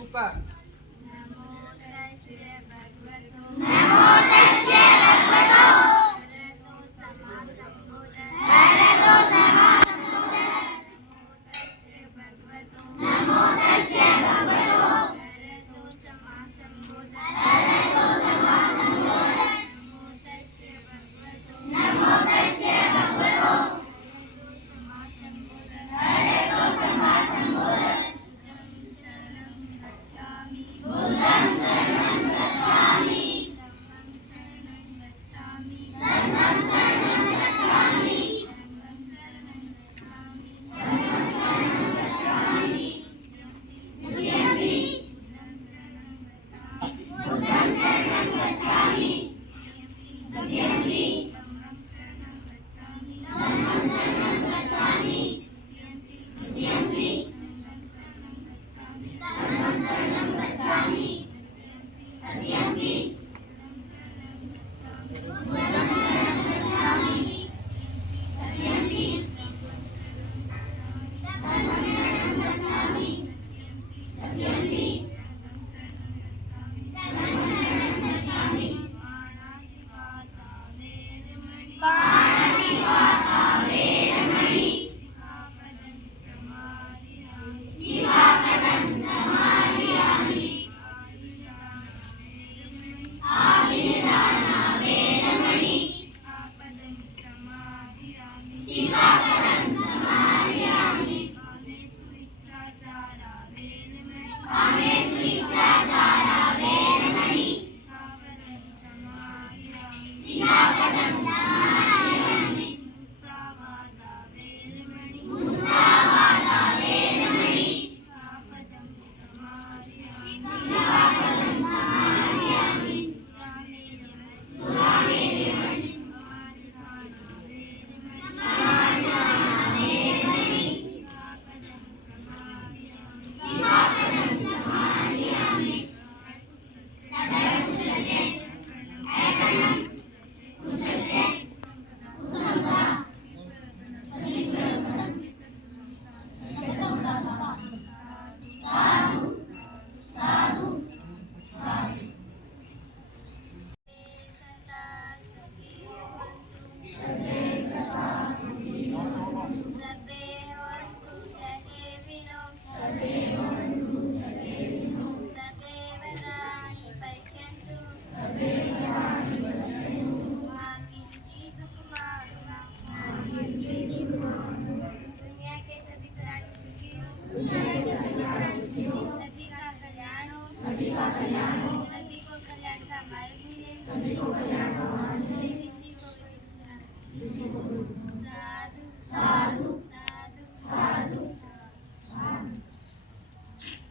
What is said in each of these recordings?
पुकार।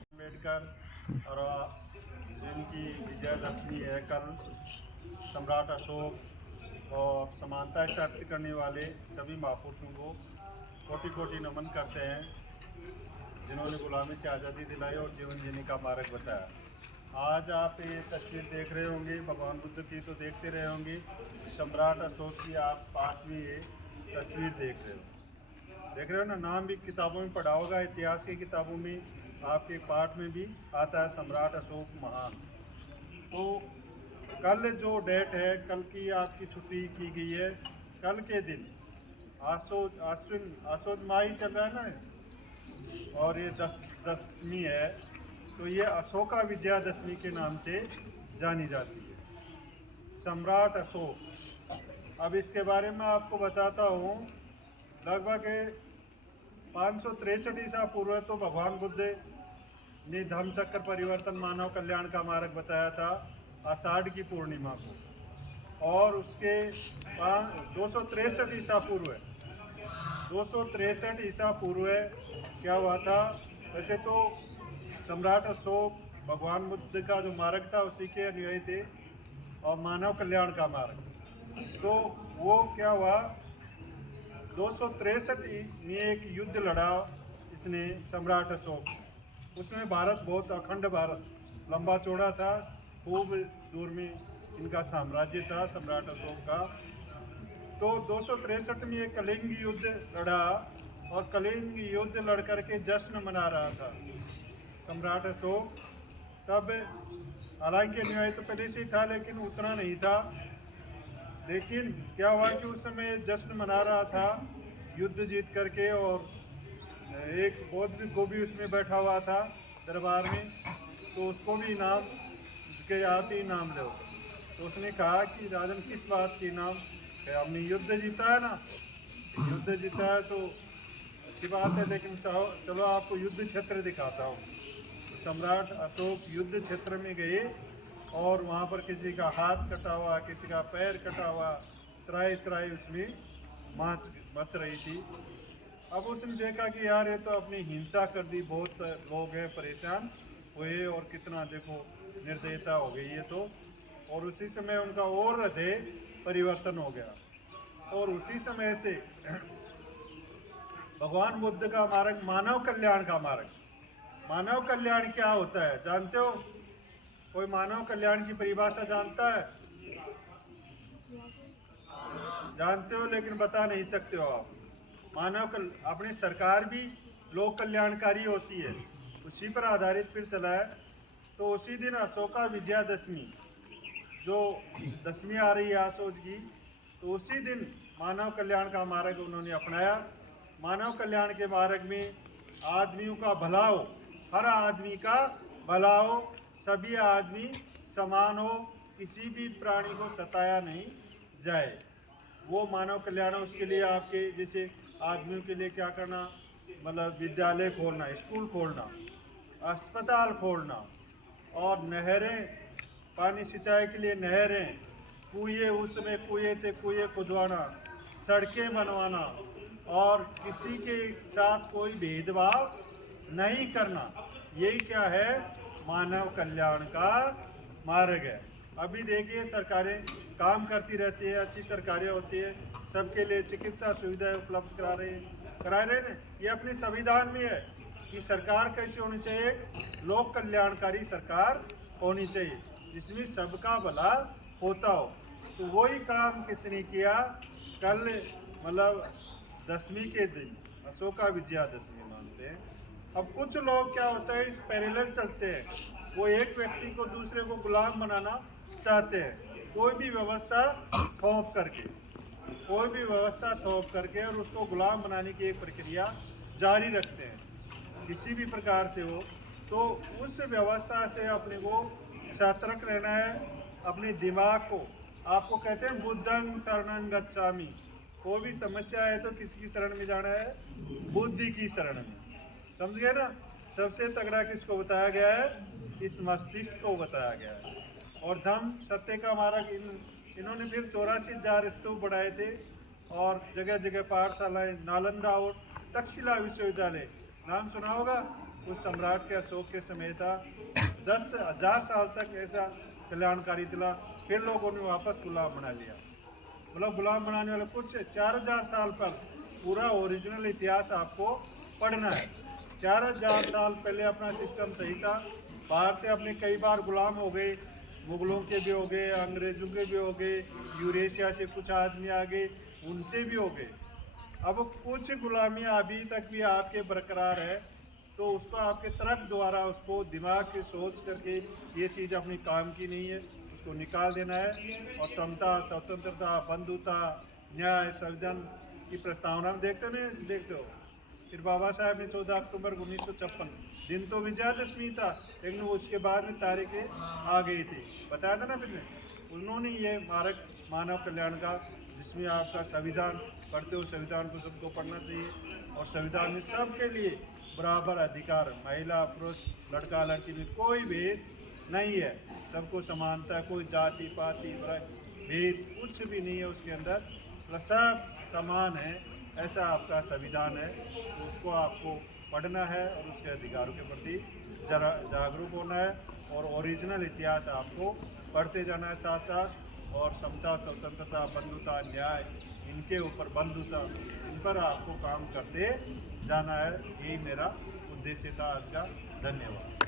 अम्बेडकर और जिनकी विजयदशमी है कल, सम्राट अशोक और समानता स्थापित करने वाले सभी महापुरुषों को कोटि कोटि नमन करते हैं, जिन्होंने गुलामी से आज़ादी दिलाई और जीवन जीने का मार्ग बताया। आज आप ये तस्वीर देख रहे होंगे, भगवान बुद्ध की तो देखते रहे होंगे, सम्राट अशोक की आप पास में ये तस्वीर देख रहे हो ना। नाम भी किताबों में पढ़ा होगा, इतिहास की किताबों में आपके पाठ में भी आता है सम्राट अशोक महान। तो कल जो डेट है, कल की आपकी छुट्टी की गई है। कल के दिन आसोज माह ही चल रहा है ना, और ये दशमी है, तो ये अशोका विजयादशमी के नाम से जानी जाती है, सम्राट अशोक। अब इसके बारे में आपको बताता हूँ। लगभग 563 ईसा पूर्व तो भगवान बुद्ध ने धर्म चक्र परिवर्तन मानव कल्याण का मार्ग बताया था आषाढ़ की पूर्णिमा को, और उसके 263 ईसा पूर्व 263 ईसा पूर्व क्या हुआ था। वैसे तो सम्राट अशोक भगवान बुद्ध का जो मार्ग था उसी के अनुयायी थे, और मानव कल्याण का मार्ग। तो वो क्या हुआ, 263 में एक युद्ध लड़ा इसने सम्राट अशोक। उसमें भारत बहुत अखंड भारत लंबा चौड़ा था, खूब दूर में इनका साम्राज्य था सम्राट अशोक का। तो 263 में एक कलिंग युद्ध लड़ा, और कलिंग युद्ध लड़ करके जश्न मना रहा था सम्राट अशोक। तब हालांकि अन्याय तो पहले से ही था लेकिन उतना नहीं था। लेकिन क्या हुआ कि उस समय जश्न मना रहा था युद्ध जीत करके, और एक बौद्ध को भी उसमें बैठा हुआ था दरबार में, तो उसको भी इनाम के आप ही इनाम दो। तो उसने कहा कि राजन किस बात की इनाम? क्या हमने युद्ध जीता है ना, युद्ध जीता है तो अच्छी बात है, लेकिन चाहो चलो आपको युद्ध क्षेत्र दिखाता हूँ। तो सम्राट अशोक युद्ध क्षेत्र में गए और वहाँ पर किसी का हाथ कटा हुआ, किसी का पैर कटा हुआ, त्राई त्राई उसमें मच रही थी। अब उसने देखा कि यार ये तो अपनी हिंसा कर दी, बहुत लोग हैं परेशान हुए, और कितना देखो निर्दयता हो गई है तो। और उसी समय उनका और हृदय परिवर्तन हो गया, और उसी समय से भगवान बुद्ध का मार्ग मानव कल्याण का मार्ग। मानव कल्याण क्या होता है जानते हो? कोई मानव कल्याण की परिभाषा जानता है? जानते हो लेकिन बता नहीं सकते हो आप। अपनी सरकार भी लोक कल्याणकारी होती है, उसी पर आधारित फिर चला है। तो उसी दिन अशोका विजयादशमी, जो दशमी आ रही है अशोक की, तो उसी दिन मानव कल्याण का मार्ग उन्होंने अपनाया। मानव कल्याण के मार्ग में आदमियों का भला हो, हर आदमी का भला हो, सभी आदमी समान हो, किसी भी प्राणी को सताया नहीं जाए, वो मानव कल्याण है। उसके लिए आपके जैसे आदमियों के लिए क्या करना, मतलब विद्यालय खोलना, स्कूल खोलना, अस्पताल खोलना, और नहरें, पानी सिंचाई के लिए नहरें, कुएं, उसमें कुएं थे कुएं खुदवाना, सड़कें बनवाना, और किसी के साथ कोई भेदभाव नहीं करना, यही क्या है? मानव कल्याण का मार्ग है। अभी देखिए सरकारें काम करती रहती है, अच्छी सरकारें होती है, सबके लिए चिकित्सा सुविधाएं उपलब्ध करा रहे हैं। ये अपने संविधान में है कि सरकार कैसी होनी चाहिए, लोक कल्याणकारी सरकार होनी चाहिए, जिसमें सबका भला होता हो। तो वही काम किसने किया कल, मतलब दसवीं के दिन अशोका विजयादशमी मानते हैं। अब कुछ लोग क्या होता है, इस पैरेलल चलते हैं, वो एक व्यक्ति को दूसरे को गुलाम बनाना चाहते हैं, कोई भी व्यवस्था थोप करके, कोई भी व्यवस्था थोप करके, और उसको गुलाम बनाने की एक प्रक्रिया जारी रखते हैं किसी भी प्रकार से हो। तो उस व्यवस्था से अपने को सतर्क रहना है, अपने दिमाग को। आपको कहते हैं बुद्धं शरणं गच्छामि, कोई भी समस्या है तो किसकी शरण में जाना है? बुद्धि की शरण में। समझ गए ना? सबसे तगड़ा किसको बताया गया है? इस मस्तिष्क को बताया गया है। और धम्म सत्य का मार्ग, इन्होंने फिर 84,000 स्तूप बढ़ाए थे, और जगह जगह पाठशालाएं, नालंदा और तक्षशिला विश्वविद्यालय, नाम सुना होगा, उस सम्राट के अशोक के समय था। 10,000 साल तक ऐसा कल्याणकारी चला, फिर लोगों ने वापस गुलाम बना लिया। मतलब गुलाम बनाने वाले कुछ 4,000 साल पर पूरा ओरिजिनल इतिहास आपको पढ़ना है। 4,000 साल पहले अपना सिस्टम सही था, बाहर से अपने कई बार गुलाम हो गए, मुगलों के भी हो गए, अंग्रेजों के भी हो गए, यूरेशिया से कुछ आदमी आ गए, उनसे भी हो गए। अब कुछ गुलामियाँ अभी तक भी आपके बरकरार है, तो उसको आपके तर्क द्वारा, उसको दिमाग की सोच करके, ये चीज़ अपनी काम की नहीं है, उसको निकाल देना है। और समता, स्वतंत्रता, बंधुता, न्याय, संविधान की प्रस्तावना में देखते हो। फिर बाबा साहब ने 14 अक्टूबर 1956, दिन तो विजयादशमी था, लेकिन उसके बाद में तारीखें आ गई थी, बताया था ना फिर उन्होंने ये मार्ग मानव कल्याण का, जिसमें आपका संविधान पढ़ते हो, संविधान को सबको पढ़ना चाहिए, और संविधान में सबके लिए बराबर अधिकार, महिला पुरुष, लड़का लड़की में कोई भेद नहीं है, सबको समानता, कोई जाति पाति भेद कुछ भी नहीं है उसके अंदर, सब समान है, ऐसा आपका संविधान है। तो उसको आपको पढ़ना है और उसके अधिकारों के प्रति जरा जागरूक होना है, और ओरिजिनल इतिहास आपको पढ़ते जाना है साथ साथ। और समता, स्वतंत्रता, बंधुता, न्याय, इनके ऊपर, बंधुता, इन पर आपको काम करते जाना है। यही मेरा उद्देश्य था आज का। धन्यवाद।